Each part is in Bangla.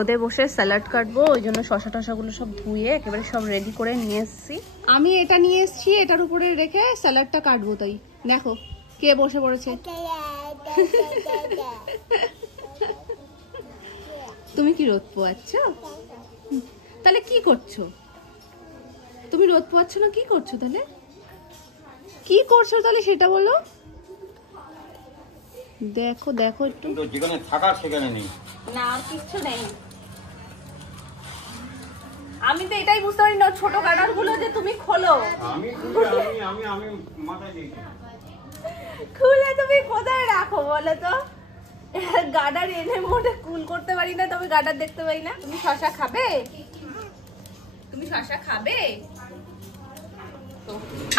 রোদে বসে স্যালাড কাটবো, ওই জন্য শসা টসাগুলো সব ধুয়ে একেবারে সব রেডি করে নিয়ে এসেছি। আমি এটা নিয়ে এসেছি, এটার উপরে রেখে স্যালাডটা কাটবো। তাই দেখো কে বসে পড়েছে। তুমি কি রোদ পোয়াচ্ছ? তাহলে কি করছো তুমি? রোদ পোয়াচ্ছ না, কি করছো তাহলে? কি করছো তাহলে সেটা বলো। দেখো দেখো একটু, যেখানে থাকার সেখানে নেই না আর কিচ্ছু নেই। আমি তো এটাই বুঝতে পারি না, ছোট গার্ডার গুলো যে তুমি খোলো। আমি মাথায় দিয়েছি, খুলে তুমি কোথায় রাখো বলো তো? গার্ডার এনে মোটে কুল করতে পারি না, তবে গার্ডার দেখতে পাই না। তুমি শসা খাবে? তুমি শসা খাবে?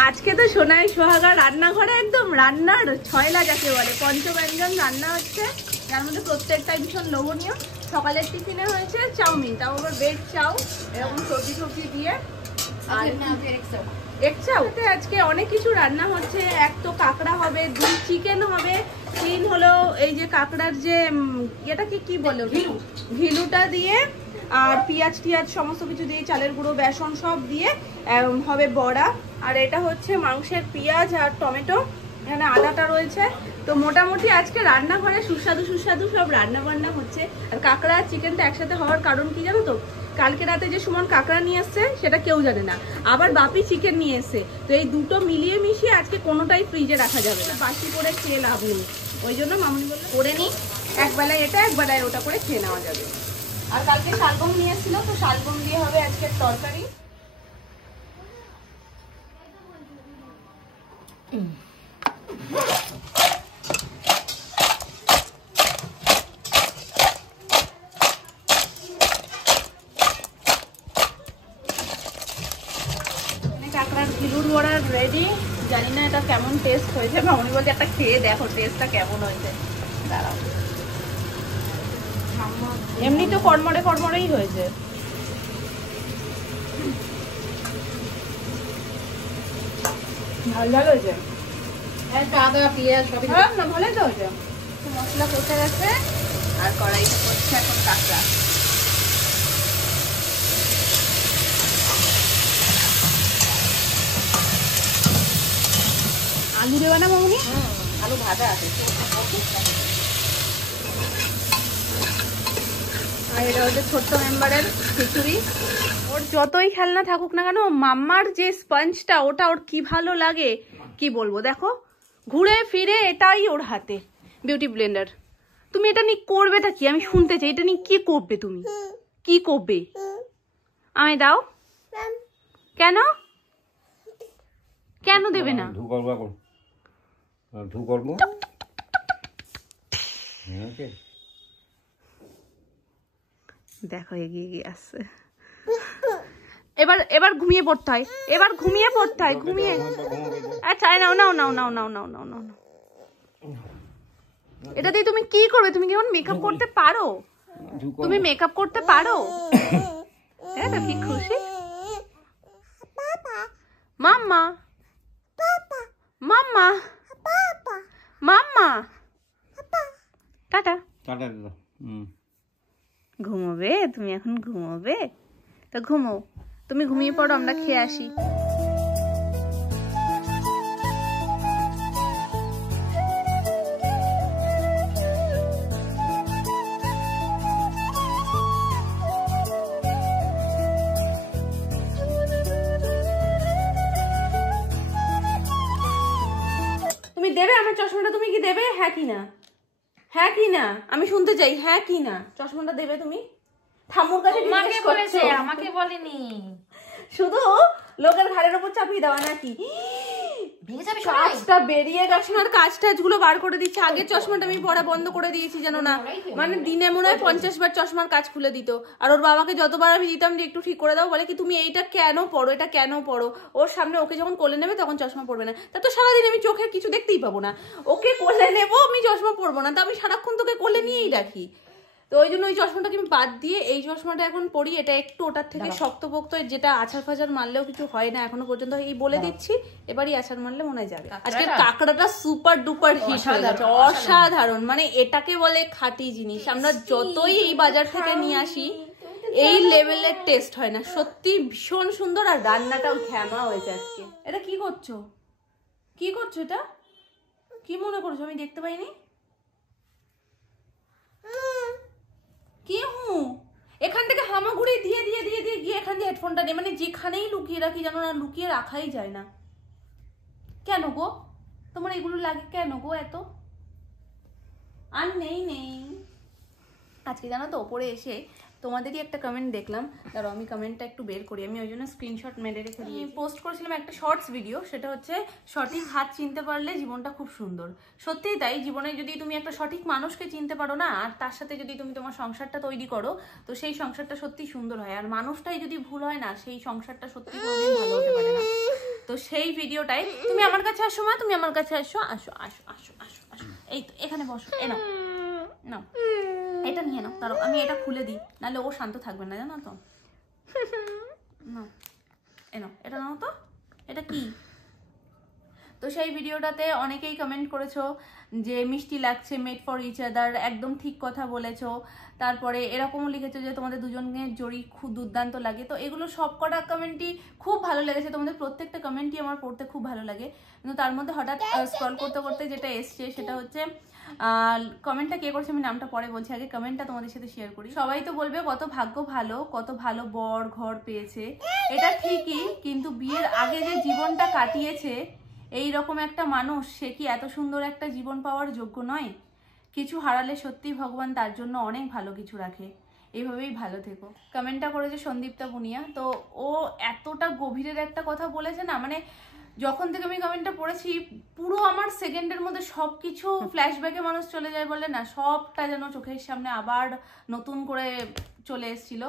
আজকে তো সোনাই সোহাগা রান্নাঘরে একদম রান্নার ছয়লা যাকে বলে পঞ্চব্যঞ্জন রান্না হচ্ছে, যার মধ্যে প্রত্যেকটাই ভীষণ লোভনীয়। সকালের টিফিনে হয়েছে চাউমিন, তাও আবার বেড চাউ, এরকম সবজি সবজি দিয়ে। আর এক চাউতে আজকে অনেক কিছু রান্না হচ্ছে। এক তো কাঁকড়া হবে, 2 চিকেন হবে, 3 হলো এই যে কাঁকড়ার যে এটাকে কি বলে, ঘিলুটা দিয়ে, আর পেঁয়াজ টিয়াজ সমস্ত কিছু দিয়ে, চালের গুঁড়ো বেসন সব দিয়ে হবে বড়া। আর এটা হচ্ছে মাংসের পেঁয়াজ আর টমেটো, এখানে আদাটা রয়েছে। তো মোটামুটি আজকে রান্নাঘরে সুস্বাদু সুস্বাদু সব রান্না বান্না হচ্ছে। আর কাঁকড়া আর চিকেনটা একসাথে হওয়ার কারণ কি জানো তো? কালকে রাতে যে সুমন কাঁকড়া নিয়ে এসছে সেটা কেউ জানে না, আবার বাপি চিকেন নিয়ে এসছে। তো এই দুটো মিলিয়ে মিশিয়ে আজকে কোনোটাই ফ্রিজে রাখা যাবে না, বাসি করে খেয়ে লাভ নেই। ওই জন্য মামুনি বললো করে নি, একবেলায় এটা একবেলায় ওটা করে খেয়ে নেওয়া যাবে। আর কালকে শালগম নিয়ে এসেছিল, তো শালগম দিয়ে হবে আজকের তরকারি। কাঁকড়ার ঘিলুর বড়া রেডি। জানি না এটা কেমন টেস্ট হয়েছে, মামুনি বলছে একটা খেয়ে দেখো টেস্টটা কেমন হয়েছে। দাঁড়াও, এমনি তো কড়মড়ে কড়মড়েই হয়েছে। ভালো হয়েছে, আদা পেঁয়াজ সবই না ভালোই তো হয়েছে। মশলা কষে গেছে আর কড়াইতে করছে এখন কাঁকড়া। আলু দেবে না মামুনি? আলু ভাজা আছে। আর এটা হচ্ছে ছোট্ট মেম্বারের খিচুড়ি। ওর যতই খেলনা থাকুক না কেন, মাম্মার যে স্পঞ্জটা ওটা ওর কি ভালো লাগে কি বলবো। দেখো ঘুরে ফিরে এটাই ওর হাতে, বিউটি ব্লেন্ডার। তুমি এটা নিয়ে করবেটা কি আমি শুনতে চাই, এটা নিয়ে কি করবে তুমি? কি করবে? আমি দাও কেন? কেন দেবে না? দেখো এগিয়ে এগিয়ে আসছে। এবার এবার ঘুমিয়ে পড়তে হয়, এবার ঘুমিয়ে পড়তে হয়, ঘুমিয়ে। আচ্ছা নাও নাও নাও নাও নাও নাও নাও নাও। এটা দিয়ে তুমি কি করবে? তুমি কেমন মেকআপ করতে পারো? তুমি মেকআপ করতে পারো? এটা কি খুশি মাম্মা, মাম্মা, মাম্মা। টাটা। ঘুমোবে তুমি এখন? ঘুমোবে তো ঘুমো, তুমি ঘুমিয়ে পড়ো, আমরা খেয়ে আসি। তুমি দেবে আমার চশমাটা? তুমি কি দেবে? হ্যাঁ কি না? হ্যাঁ কি না? আমি শুনতে চাই, হ্যাঁ কি না? চশমাটা দেবে তুমি? ঠাম্মুর কাছে জিজ্ঞেস করছো? আমাকে বলেনি, শুধু লোকের ঘাড়ের উপর চাপিয়ে দেওয়া নাকি? কাজটা বেরিয়ে গেছে আর কাজ টাজগুলো বার করে দিচ্ছে। আগের চশমাটা আমি পড়া বন্ধ করে দিয়েছি জানো না, মানে দিনে মনে হয় 50 বার চশমার কাজ খুলে দিত। আর ওর বাবাকে যতবার আমি দিতাম যে একটু ঠিক করে দাও, বলে কি তুমি এইটা কেন পড়ো, এটা কেন পড়ো। ওর সামনে ওকে যখন কোলে নেবে তখন চশমা পড়বে না। তা তো সারাদিন আমি চোখে কিছু দেখতেই পাবো না। ওকে কোলে নেবো, আমি চশমা পরবো না, তা আমি সারাক্ষণ তোকে কোলে নিয়েই রাখি। তো ওই জন্য ওই চশমাটাকে আমি বাদ দিয়ে এই চশমাটা এখন পরি। এটা একটু ওটার থেকে শক্তপোক্ত, যেটা আছাড় ফাছাড় মারলেও কিছু হয় না এখনো পর্যন্ত, এই বলে দিচ্ছি। এবারই আছাড় মারলে মনে হয় যাবে। আজকে কাঁকড়াটা সুপার ডুপার হিট হয়ে গেছে, অসাধারণ। মানে এটাকে বলে খাঁটি জিনিস। আমরা যতই এই বাজার থেকে নিয়ে আসি এই লেভেলের টেস্ট হয় না। সত্যি ভীষণ সুন্দর, আর রান্নাটাও ঘ্যামা হয়েছে আজকে। এটা কি করছো, কি করছো? এটা কি মনে করছো আমি দেখতে পাইনি? কি এখান থেকে হামাগুড়ি দিয়ে দিয়ে দিয়ে দিয়ে গিয়ে এখান থেকে হেডফোনটা নিয়ে, মানে যেখানেই লুকিয়ে রাখি জানো না, লুকিয়ে রাখাই যায় না। কেন গো তোমার এগুলো লাগে কেন গো এত? আর নেই নেই আজকে জানো তো ওপরে এসে তোমাদেরই একটা কমেন্ট দেখলাম, দাঁড়াও আমি কমেন্টটা একটু বের করি, আমি ওই জন্য স্ক্রিনশট মেরে রেখে দিয়ে পোস্ট করেছিলাম একটা শর্টস ভিডিও। সেটা হচ্ছে সঠিক হাত চিনতে পারলে জীবনটা খুব সুন্দর। সত্যিই তাই, জীবনে যদি তুমি একটা সঠিক মানুষকে চিনতে পারো না, আর তার সাথে যদি তুমি তোমার সংসারটা তৈরি করো, তো সেই সংসারটা সত্যি সুন্দর হয়। আর মানুষটাই যদি ভুল হয় না, সেই সংসারটা সত্যি কোনোদিন ভালো হতে পারে না। তো সেই ভিডিওটাই, তুমি আমার কাছে আসো মা, তুমি আমার কাছে আসো, আসো আসো আসো আসো আসো, এই তো এখানে বসো, এ নাও নাও এটা নিয়ে নাও। তারও আমি এটা খুলে দিই, নাহলে ও শান্ত থাকবে না জানো তো। নাও নাও এটা নাও তো, এটা কি? তো সেই ভিডিওটাতে অনেকেই কমেন্ট করেছো যে মিষ্টি লাগছে, মেড ফর ইচ আদার, একদম ঠিক কথা বলেছো। তারপরে এরকমও লিখেছো যে তোমাদের দুজনকে জড়ি খুব দুর্দান্ত লাগে। তো এগুলো সব কটা কমেন্টই খুব ভালো লেগেছে, তোমাদের প্রত্যেকটা কমেন্টই আমার পড়তে খুব ভালো লাগে। কিন্তু তার মধ্যে হঠাৎ স্ক্রল করতে করতে যেটা এসছে সেটা হচ্ছে, কমেন্টটা কে করছে আমি নামটা পরে বলছি, আগে কমেন্টটা তোমাদের সাথে শেয়ার করি। সবাই তো বলবে কত ভাগ্য ভালো, কত ভালো বর ঘর পেয়েছে। এটা ঠিকই, কিন্তু বিয়ের আগে যে জীবনটা কাটিয়েছে এই রকম একটা মানুষ, সে কি এত সুন্দর একটা জীবন পাওয়ার যোগ্য নয়? কিছু হারালে সত্যি ভগবান তার জন্য অনেক ভালো কিছু রাখে। এইভাবেই ভালো থেকো। কমেন্টটা করেছে সন্দীপ্তা বুনিয়া। তো ও এতটা গভীরের একটা কথা বলেছে না, মানে যখন থেকে আমি কমেন্টটা পড়েছি পুরো আমার সেকেন্ডের মধ্যে সবকিছু ফ্ল্যাশব্যাকে মানুষ চলে যায় বলে না, সবটা যেন চোখের সামনে আবার নতুন করে চলে এসেছিল।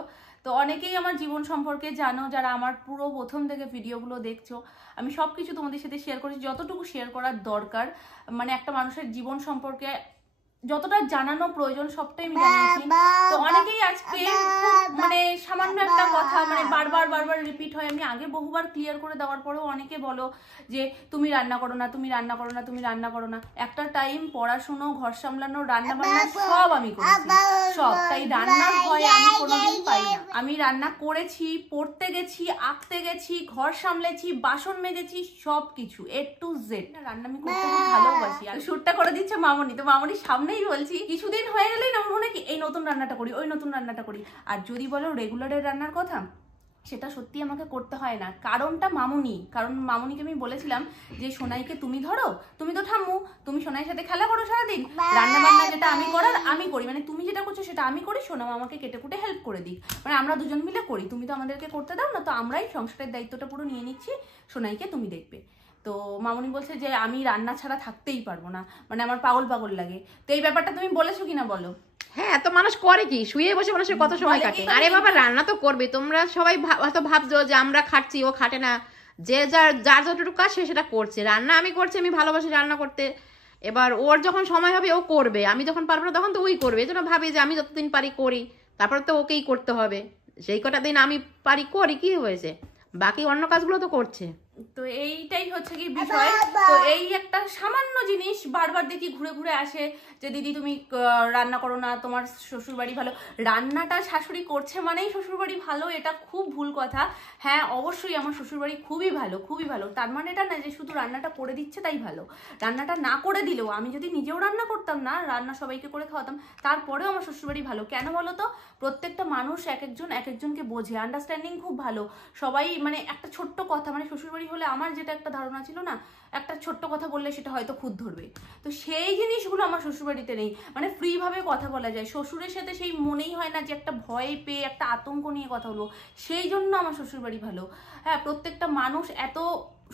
তো অনেকেই আমার জীবন সম্পর্কে জানো, যারা আমার পুরো প্রথম থেকে ভিডিওগুলো দেখছো, আমি সবকিছু তোমাদের সাথে শেয়ার করেছি যতটুকু শেয়ার করার দরকার। মানে একটা মানুষের জীবন সম্পর্কে যতটা জানানো প্রয়োজন সবটাই আমি জানিয়েছি। তো অনেকেই আজকে মানে সামান্য একটা কথা মানে বারবার বারবার রিপিট হয়, আমি আগে বহুবার ক্লিয়ার করে দেওয়ার পরেও অনেকে বলো যে তুমি রান্না করো না, তুমি রান্না করো না, তুমি রান্না করো না। একটা টাইম পড়াশুনো, ঘর সামলানো, রান্না বান্না সব আমি করেছি, সব। তাই রান্নার ভয় আমি কোনোদিন পাই না। আমি রান্না করেছি, পড়তে গেছি, আঁকতে গেছি, ঘর সামলেছি, বাসন মেজেছি, সব কিছু A to Z। রান্না আমি করতে খুব ভালোবাসি। আর শুটটা করে দিচ্ছে মামনি, তো মামনির সামনেই বলছি, কিছুদিন হয়ে গেলেই না মনে হয় কি এই নতুন রান্নাটা করি, ওই নতুন রান্নাটা করি। আর যদি বলো রেগুলারের রান্নার কথা, সেটা সত্যি আমাকে করতে হয় না। কারণটা মামুনি, কারণ মামুনিকে আমি বলেছিলাম যে সোনাইকে তুমি ধরো, তুমি তো ঠাম্মু, তুমি সোনাইয়ের সাথে খেলা করো সারাদিন, রান্না বান্না যেটা আমি করার আমি করি, মানে তুমি যেটা করছো সেটা আমি করি, সোনাও আমাকে কেটে কুটে হেল্প করে দিই, মানে আমরা দুজন মিলে করি, তুমি তো আমাদেরকে করতে দাও না, তো আমরাই সংসারের দায়িত্বটা পুরো নিয়ে নিচ্ছি, সোনাইকে তুমি দেখবে। তো মামুনি বলছে যে আমি রান্না ছাড়া থাকতেই পারবো না, মানে আমার পাগল পাগল লাগে। তো এই ব্যাপারটা তুমি বলেছো কিনা বলো? হ্যাঁ, এত মানুষ করে কি, শুয়ে বসে মানুষের কত সময় কাটে? আরে বাবা, রান্না তো করবে। তোমরা সবাই হয়তো ভাবছো যে আমরা খাচ্ছি, ও খাটে না। যে যার যতটুকু কাজ সে সেটা করছে। রান্না আমি করছি, আমি ভালোবাসি রান্না করতে। এবার ওর যখন সময় হবে ও করবে, আমি যখন পারবো না তখন তো ওই করবে। এই জন্য ভাবি যে আমি যতদিন পারি করি, তারপর তো ওকেই করতে হবে। সেই কটা দিন আমি পারি করি, কি হয়েছে, বাকি অন্য কাজগুলো তো করছে। তো এইটাই হচ্ছে কি বিষয়। তো এই একটা সামান্য জিনিস বারবার দেখি ঘুরে ঘুরে আসে যে দিদি তুমি রান্না করো না, তোমার শ্বশুরবাড়ি ভালো। রান্নাটা শাশুড়ি করছে মানেই শ্বশুরবাড়ি ভালো, এটা খুব ভুল কথা। হ্যাঁ অবশ্যই আমার শ্বশুরবাড়ি খুবই ভালো, খুবই ভালো। তার মানে এটা না যে শুধু রান্নাটা করে দিচ্ছে তাই ভালো। রান্নাটা না করে দিলেও, আমি যদি নিজেও রান্না করতাম না, রান্না সবাইকে করে খাওয়াতাম, তারপরেও আমার শ্বশুরবাড়ি ভালো। কেন বলো তো? প্রত্যেকটা মানুষ এক একজনকে বোঝে, আন্ডারস্ট্যান্ডিং খুব ভালো সবাই। মানে একটা ছোট্ট কথা, মানে শ্বশুরবাড়ি হলে আমার যেটা একটা ধারণা ছিল না, একটা ছোট্ট কথা বললে সেটা হয়তো খুদ ধরবে, তো সেই জিনিসগুলো আমার শ্বশুরবাড়িতে নেই। মানে ফ্রি ভাবে কথা বলা যায়, শ্বশুরের সাথে সেই মনেই হয় না যে একটা ভয় পেয়ে একটা আতঙ্ক নিয়ে কথা বলবো। সেই জন্য আমার শ্বশুরবাড়ি ভালো। হ্যাঁ, প্রত্যেকটা মানুষ এত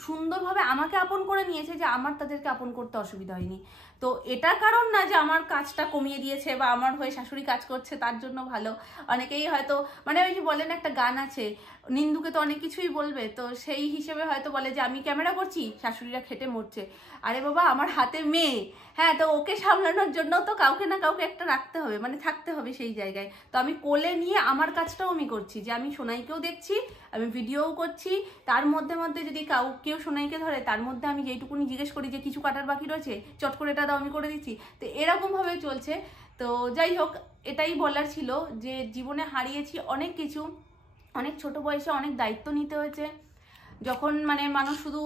সুন্দরভাবে আমাকে আপন করে নিয়েছে যে আমার তাদেরকে আপন করতে অসুবিধা হয়নি। তো এটা কারণ না যে আমার কাজটা কমিয়ে দিয়েছে বা আমার হয়ে শাশুড়ি কাজ করছে তার জন্য ভালো। অনেকেই হয়তো মানে ওই যে বলেন একটা গান আছে, নিন্দুকে তো অনেক কিছুই বলবে, তো সেই হিসেবে হয়তো বলে যে আমি ক্যামেরা করছি, শাশুড়িরা খেটে মরছে। আরে বাবা, আমার হাতে মেয়ে, হ্যাঁ, তো ওকে সামলানোর জন্য তো কাউকে না কাউকে একটা রাখতে হবে, মানে থাকতে হবে সেই জায়গায়। তো আমি কোলে নিয়ে আমার কাজটাও আমি করছি, যে আমি সোনাইকেও দেখছি, আমি ভিডিওও করছি, তার মধ্যে মধ্যে যদি কেউ সোনাইকে ধরে তার মধ্যে আমি যেইটুকুনি জিজ্ঞেস করি যে কিছু কাটার বাকি রয়েছে, চট করে এটা দাও, আমি করে দিচ্ছি। তো এরকমভাবে চলছে। তো যাই হোক, এটাই বলার ছিল যে জীবনে হারিয়েছি অনেক কিছু, অনেক ছোট বয়সে অনেক দায়িত্ব নিতে হয়েছে। যখন মানে মানুষ শুধু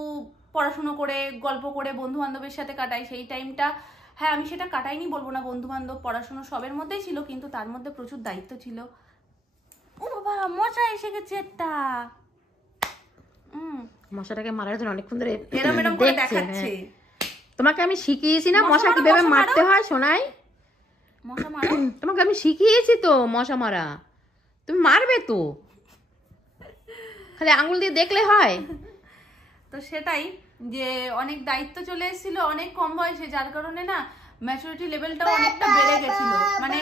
পড়াশুনো করে গল্প করে বন্ধু বান্ধবের সাথে কাটায়, সেই টাইমটা, হ্যাঁ আমি সেটা কাটাইনি বলবো না, বন্ধু বান্ধব পড়াশুনো সবের মধ্যেই ছিল, কিন্তু তার মধ্যে প্রচুর দায়িত্ব ছিল। ও বাবা, মশা এসে গেছে একটা। মশাটাকে মারার জন্য অনেকক্ষণ ধরে এরম এরম করে দেখাচ্ছে। তোমাকে আমি শিখিয়েছি না মশা কিভাবে মারতে হয় সোনাই? মশা মারো? তোমাকে আমি শিখিয়েছি তো মশা মারা, তুমি মারবে তো, খালি আঙুল দিয়ে দেখলে হয়? তো সেটাই, যে অনেক দায়িত্ব চলে এসেছিল অনেক কম বয়সে, যার কারণে না ম্যাচুরিটি লেভেলটাও অনেকটা বেড়ে গেছিল। মানে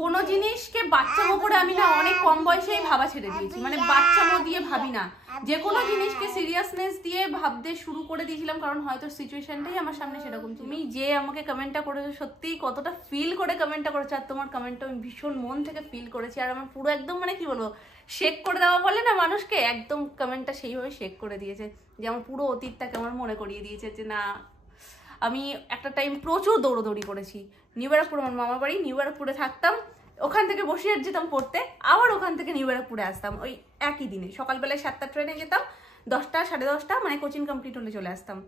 কোনো জিনিসকে বাচ্চামো করে আমি না অনেক কম বয়সেই ভাবা ছেড়ে দিয়েছি, মানে বাচ্চামো দিয়ে ভাবি না, যে কোনো জিনিসকে সিরিয়াসনেস দিয়ে ভাবতে শুরু করে দিয়েছিলাম, কারণ হয়তো সিচুয়েশনটাই আমার সামনে সেরকম। তুমি যে আমাকে কমেন্টটা করেছো, সত্যিই কতটা ফিল করে কমেন্টটা করেছো, আর তোমার কমেন্টটা আমি ভীষণ মন থেকে ফিল করেছি, আর আমার পুরো একদম মানে কি বলবো, শেক করে দেওয়া বলে না মানুষকে, একদম কমেন্টটা সেইভাবে শেক করে দিয়েছে, যে আমার পুরো অতীতটাকে আমার মনে করিয়ে দিয়েছে যে না, আমি একটা টাইম প্রচুর দৌড়োদৌড়ি করেছি। নিউ ব্যারাকপুর আমার মামার বাড়ি, নিউ ব্যারাকপুরে থাকতাম, ওখান থেকে বসিরহাট যেতাম পড়তে, আবার ওখান থেকে নিউ ব্যারাকপুরে আসতাম ওই একই দিনে, সকালবেলায় 7টার ট্রেনে যেতাম, 10টা 10:30 মানে কোচিং কমপ্লিট হলে চলে আসতাম।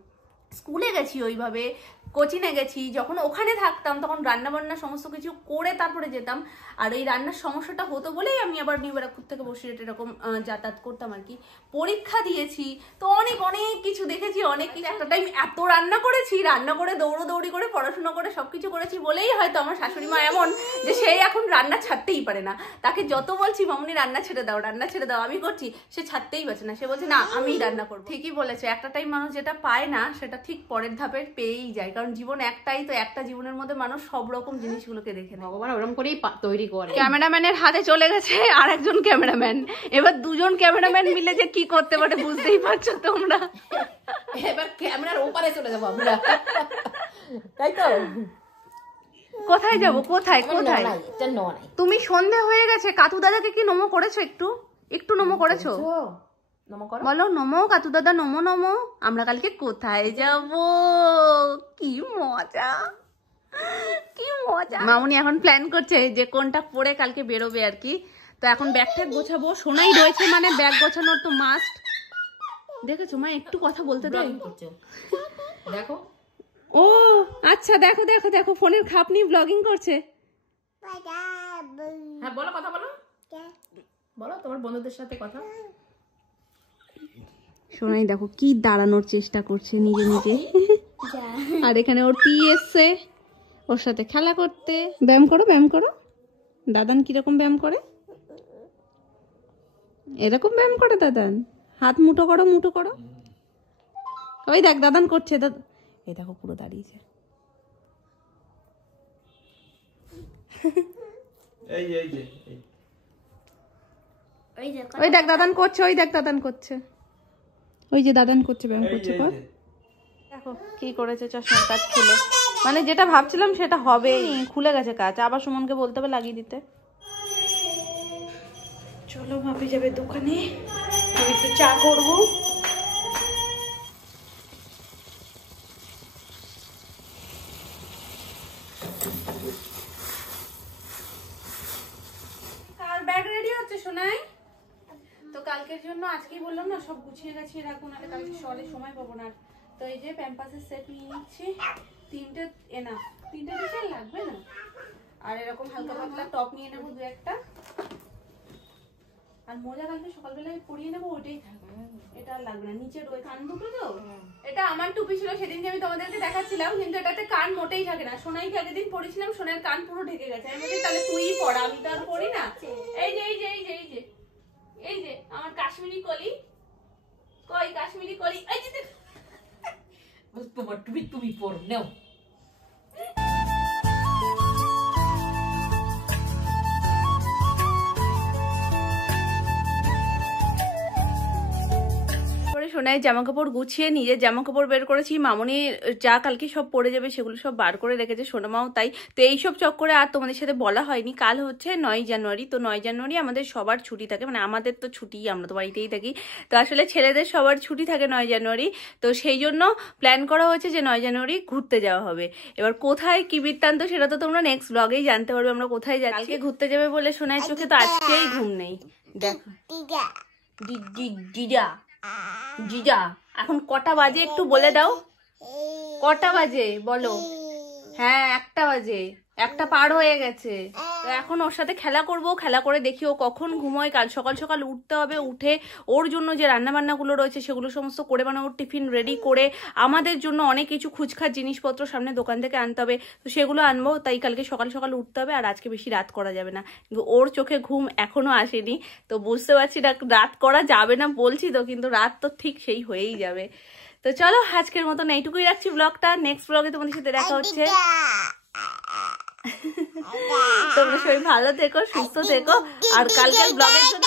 স্কুলে গেছি ওইভাবে, কোচিংয়ে গেছি, যখন ওখানে থাকতাম তখন রান্নাবান্না সমস্ত কিছু করে তারপরে যেতাম। আর এই রান্নার সমস্যাটা হতো বলেই আমি আবার নিউ ব্যারাকপুর থেকে বসিরহাট এরকম যাতায়াত করতাম আর কি। পরীক্ষা দিয়েছি, তো অনেক অনেক কিছু দেখেছি, অনেক কিছু। একটা টাইম এত রান্না করেছি, রান্না করে দৌড়োদৌড়ি করে পড়াশোনা করে সবকিছু করেছি বলেই হয়তো আমার শাশুড়ি মা এমন যে সেই এখন রান্না ছাড়তেই পারে না। তাকে যত বলছি মামুনি রান্না ছেড়ে দাও, রান্না ছেড়ে দাও, আমি করছি, সে ছাড়তেই পারছে না, সে বলছে না আমিই রান্না করবো। ঠিকই বলেছে, একটা টাইম মানুষ যেটা পায় না সেটা ঠিক পরের ধাপে পেয়েই যায়, কারণ জীবন একটাই, তো একটা জীবনের মধ্যে মানুষ সব রকম জিনিসগুলোকে দেখে নেয়। ভগবান ওরকম করেই তৈরি করে। ক্যামেরাম্যানের হাতে চলে গেছে আর একজন ক্যামেরাম্যান, এবার দুজন ক্যামেরাম্যান মিলে যে কি করতে পারে বুঝতেই পারছো তোমরা। এবার ক্যামেরার ওপারে চলে যাবো আমরা, তাই তো? কোথায় যাব, কোথায় কোথায়? তুমি সন্ধে হয়ে গেছে, কাতু দাদাকে কি নমো করেছো? একটু একটু নমো করেছো? বলো নমো কাতু দাদা, নমো নমো। আমরা কালকে কোথায় যাব, কি মজা, কি মজা। মামুনি এখন প্ল্যান করছে যে কোনটা পরে কালকে বেরোবে আর কি। তো এখন ব্যাগ ট্যাগ গোছাবো, সোনাই রয়েছে মানে ব্যাগ গোছানোর তো মাস্ট। দেখেছো মা, একটু কথা বলতে দেয়। দেখো, ও আচ্ছা, দেখো দেখো দেখো, ফোনের খাপ নিয়ে ব্লগিং করছে। হ্যাঁ বলো, কথা বলো, বলো তোমার বন্ধুদের সাথে কথা। সোনাই দেখো কি দাঁড়ানোর চেষ্টা করছে নিজে নিজে, আর এখানে ওর পি এসছে ওর সাথে খেলা করতে। ব্যায়াম করো, ব্যায়াম করো। দাদান কিরকম ব্যায়াম করে? এরকম ব্যায়াম করে দাদান, হাত মুঠো করো, মুঠো করো। ওই দেখ দাদান করছে, এই দেখো পুরো দাঁড়িয়েছে। ওই দেখ দাদান করছে, ওই দেখ দাদান করছে, ওই যে দাদান করছে, ব্যায়াম করছে। দেখো কি করেছে, চশমার কাজ খুলে, মানে যেটা ভাবছিলাম সেটা হবে, খুলে গেছে কাজ, আবার সুমনকে বলতে হবে লাগিয়ে দিতে। চলো ভাবি যাবে দোকানে, আমি একটু চা করবো। কার ব্যাগ রেডি হচ্ছে সোনাই? তো কালকের জন্য আজকেই বললাম না সব গুছিয়ে গাছিয়ে রাখুন, নাহলে কালকে শহরে সময় পাবো না। তো এই যে প্যাম্পাসের সেট নিয়ে নিচ্ছি, 3টে এনা, 3টে টিচার লাগবে না, আর এরকম হালকা পাতলা টপ নিয়ে নেবো 2-1টা, আর মোজা কালকে সকালবেলায় পরিয়ে নেবো, ওইটাই থাকবে, এটা আর লাগবে না। নিচের ওই কান দুটো তো, এটা আমার টুপি ছিল সেদিনকে আমি তোমাদেরকে দেখাচ্ছিলাম, কিন্তু এটাতে কান মোটেই থাকে না। সোনাইকে আগের দিন পরেছিলাম, সোনার কান পুরো ঢেকে গেছে, আমি বলছি তাহলে তুই পড়া, আমি তো আর পড়ি না। এই যে এই যে এই যে এই যে এই যে আমার কাশ্মীরি কলি, কই কাশ্মীরি কলি, এই যে তোমার টুপি তুমি পর নাও, সোনাইয়ের জামা কাপড় গুছিয়ে নিজের জামা কাপড় বের করেছি। মামনি যা কালকে সব পরে যাবে সেগুলো সব বার করে রেখেছে, সোনামাও তাই। তো এইসব চক্করে আর তোমাদের সাথে বলা হয়নি। কাল হচ্ছে 9 জানুয়ারি, তো 9 জানুয়ারি আমাদের সবার ছুটি থাকে, মানে আমাদের তো ছুটি, আমরা তো বাড়িতেই থাকি। তো আসলে ছেলেদের সবার ছুটি থাকে 9 জানুয়ারি, তো সেই জন্য প্ল্যান করা হয়েছে যে 9 জানুয়ারি ঘুরতে যাওয়া হবে। এবার কোথায় কি বৃত্তান্ত সেটা তো তোমরা নেক্সট ব্লগেই জানতে পারবে আমরা কোথায় যাচ্ছি। কালকে ঘুরতে যাবে বলে সোনাইয়ের চোখে তো আজকেই ঘুম নেই। দেখো জিজা এখন কটা বাজে একটু বলে দাও, কটা বাজে বলো? হ্যাঁ 1টা বাজে, 1টা পার হয়ে গেছে। তো এখন ওর সাথে খেলা করব, খেলা করে দেখি ও কখন ঘুমোয়। কাল সকাল সকাল উঠতে হবে, উঠে ওর জন্য যে রান্নাবান্নাগুলো রয়েছে সেগুলো সমস্ত করে বানাবো, টিফিন রেডি করে আমাদের জন্য অনেক কিছু খুচখাচ জিনিসপত্র সামনে দোকান থেকে আনতে হবে, তো সেগুলো আনবো। তাই কালকে সকাল সকাল উঠতে হবে, আর আজকে বেশি রাত করা যাবে না। কিন্তু ওর চোখে ঘুম এখনো আসেনি, তো বুঝতে পারছি না রাত করা যাবে না বলছি তো, কিন্তু রাত তো ঠিক সেই হয়েই যাবে। তো চলো আজকের মতন এইটুকুই রাখছি ব্লগটা। নেক্সট ব্লগে তোমাদের সাথে দেখা হচ্ছে। তোমরা সবাই ভালো থেকো, সুস্থ থেকো, আর কালকের ব্লগের জন্য